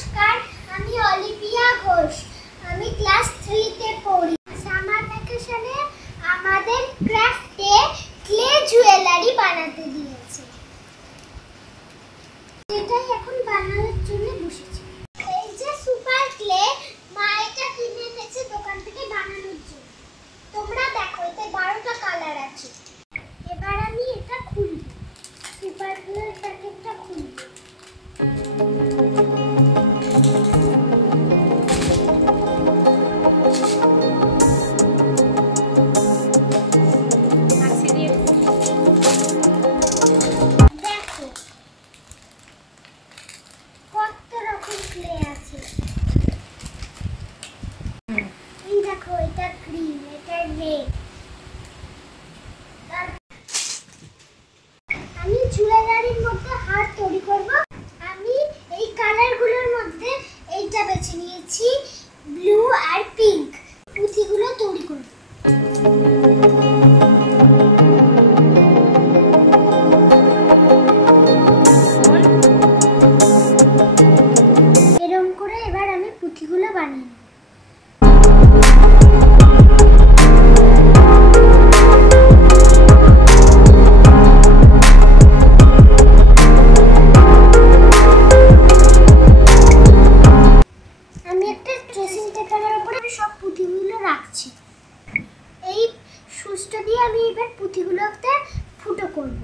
নমস্কার, আমি অলিভিয়া ঘোষ। আমি ক্লাস 3 তে পড়ি। সামার ভ্যাকেশনে আমাদের ক্রাফটে ক্লে জুয়েলারি বানাতে দিয়েছে, এটাই এখন বানানোর জন্য বসেছি। এই যে সুপার ক্লে, মা এটা কিনে এনেছে দোকান থেকে বানানোর জন্য। তোমরা দেখো, এতে 12টা কালার আছে। এবার আমি এটা খুলবো, সুপার ক্লের প্যাকেটটা খুলবো। আমি জুয়েলারির মধ্যে হার তৈরি করব। আমি এই কালারগুলোর মধ্যে এইটা বেছে নিয়েছি, ব্লু আর পিঙ্ক। পুঁথিগুলো তৈরি করব। এরকম করে এবার আমি পুঁথিগুলো বানিয়ে নেব। সব পুঁথিগুলো রাখছি। এই সুচটা দিয়ে আমি এবার পুঁথিগুলোতে ফুটো করব।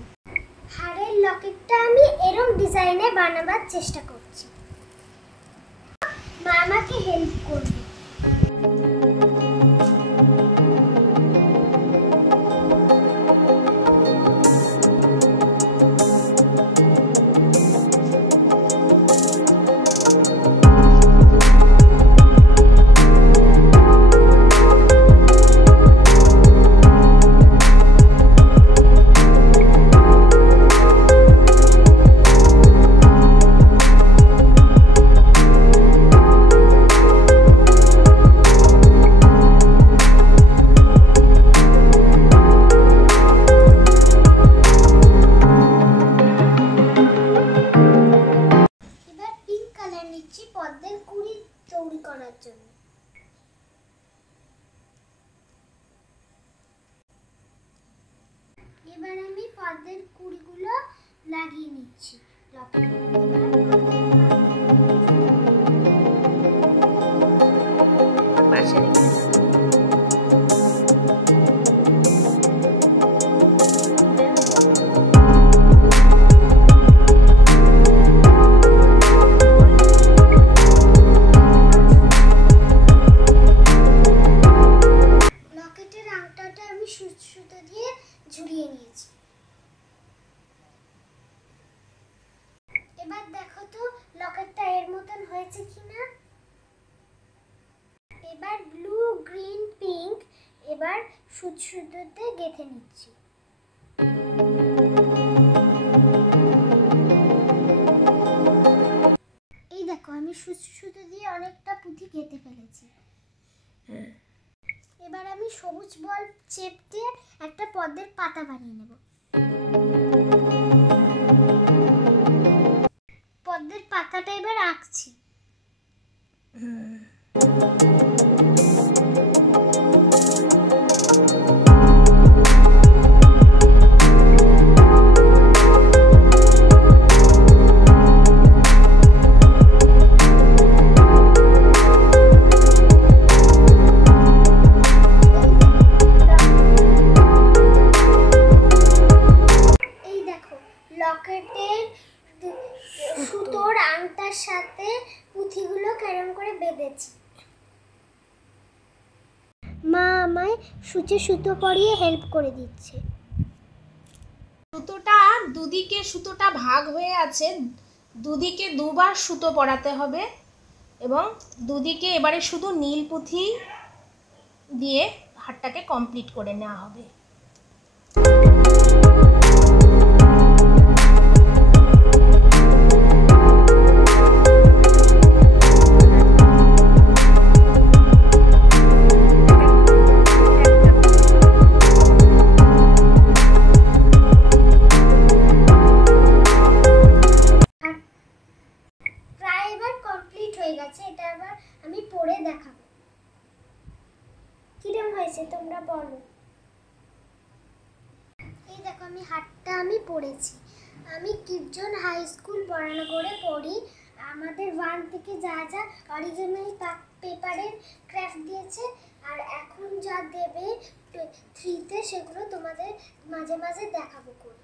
হারের লকেটটা আমি এরকম ডিজাইনে বানাবার চেষ্টা করছি। মা আমাকে হেল্প করবে। পদ্মের কুড়ি তৈরি করার জন্য এবার আমি পদ্মের কুড়িগুলো লাগিয়ে নিচ্ছি। সুতো দিয়ে ঝুলিয়ে নিয়েছি। এবার দেখো তো লকেটটা এর মতন হয়েছে কিনা। এবার ব্লু, গ্রিন, পিঙ্ক এবার সুতোতে গেঁথে নিচ্ছি। এই দেখো, আমি সুতো দিয়ে অনেকটা পুঁথি গেঁথে ফেলেছি। এবার আমি সবুজ বল চেপে একটা পদ্মের পাতা বানিয়ে নেব। পদ্মের পাতাটা এবার আঁকছি। লকেটের সুতোর আংটার সাথে পুঁথিগুলো কেরম করে বেঁধেছি। মা আমায় সূচে সুতো পরিয়ে হেল্প করে দিচ্ছে। সুতোটা দুদিকে সুতোটা ভাগ হয়ে আছে, দুদিকে দুবার সুতো পরাতে হবে এবং দুদিকে এবারে শুধু নীল পুঁথি দিয়ে হারটাকে কমপ্লিট করে নেওয়া হবে। প্রায় এবার কমপ্লিট হয়ে গেছে, এটা আবার আমি পরে দেখাবো। কিরকম হয়েছে তোমরা বলো। এই দেখো আমি হাটটা আমি পড়েছি। আমি কিডজন হাই স্কুল বরানগরে পড়ি। আমাদের 1 থেকে যা যা অরিজিনাল পেপারের ক্রাফট দিয়েছে আর এখন যা দেবে 3 তে সেগুলো তোমাদের মাঝে মাঝে দেখাবো করে।